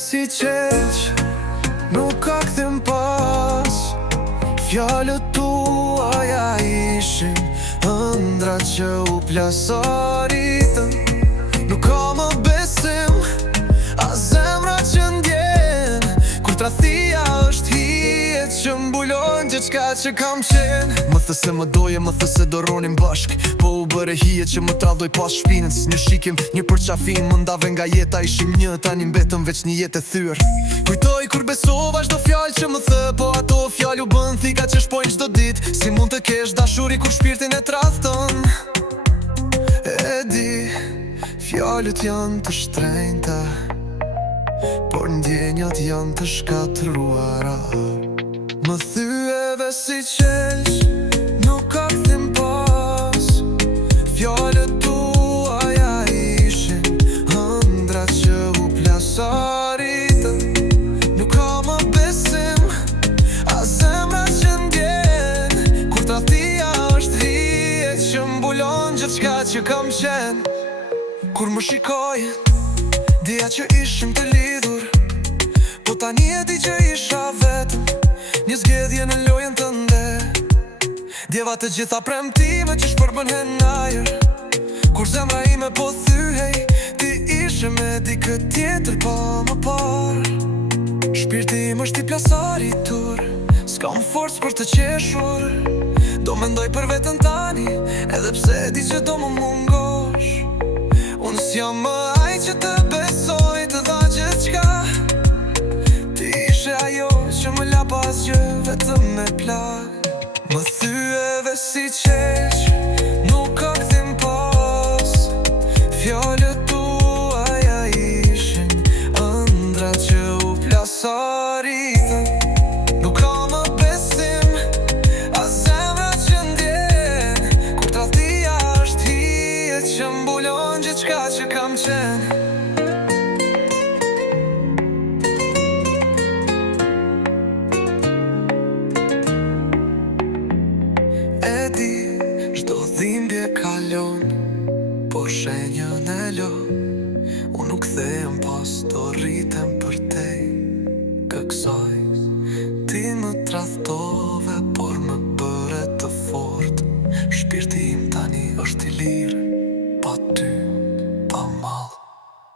si qeq, nuk ka kthim pas. Fjallët tuaja ishin ëndrat që u plasaritën. Nuk ka më besim, a zemra që ndjen, kur tradhtia është hijet që mbulon gjithçka që kam qenë. Më thë se më doje, më thë se do ronim bashk, po u bëre hijet që më tradhoj pas shpinës. Një shikim, një përqafim, më ndave nga jeta, ishim një, tani mbetëm veç një jetë e thyr. Kujtoj kur besova çdo fjalë që më thë, po ato fjalë u bën thika që shpojnë çdo ditë. Si mund të kesh dashuri kur shpirtin e tradhton? E di, fjalët janë të shtrenjta, por ndjenjat janë të shkatruara. Më thyeve si qelq, nuk ka kthim pas. Fjalët tuaja ishin ëndrat që u plasaritën. Nuk ka më besim, a zemra që ndjen, kur tradhtia është hijet që mbulon gjithçka që kam qenë. Kur më shikojnë, dija që ishim të lidhur, po tani e di që isha vetëm, një zgjedhje në lojën tënde. Djeva të gjitha premtime që shpërbënhen ajër, kur zemra ime po thyhej, ti ishe me dikë tjetër pa më parë. Shpirti im është i plasaritur, s'kam forcë për të qeshur. Do mendoj për veten tani, edhe pse di që do më mungosh. Unë s'jam më ai që të besoj, të dha gjithçka. Ti ishe ajo që më la pas gjë, vetëm me plak. Më thyeve si qeq, nuk ka kthim pas. Fjalët tuaja ishin ëndrat që u plasaritën. Nuk ka më besim, a zemra që ndjen, kur tradhtia është hijet që mbulon gjithçka që kam qenë. E di, çdo dhimbje kalon, po shenjën e lo. Unë nuk kthehem pas, do rritem për te. Këksoj, ti më tradhto.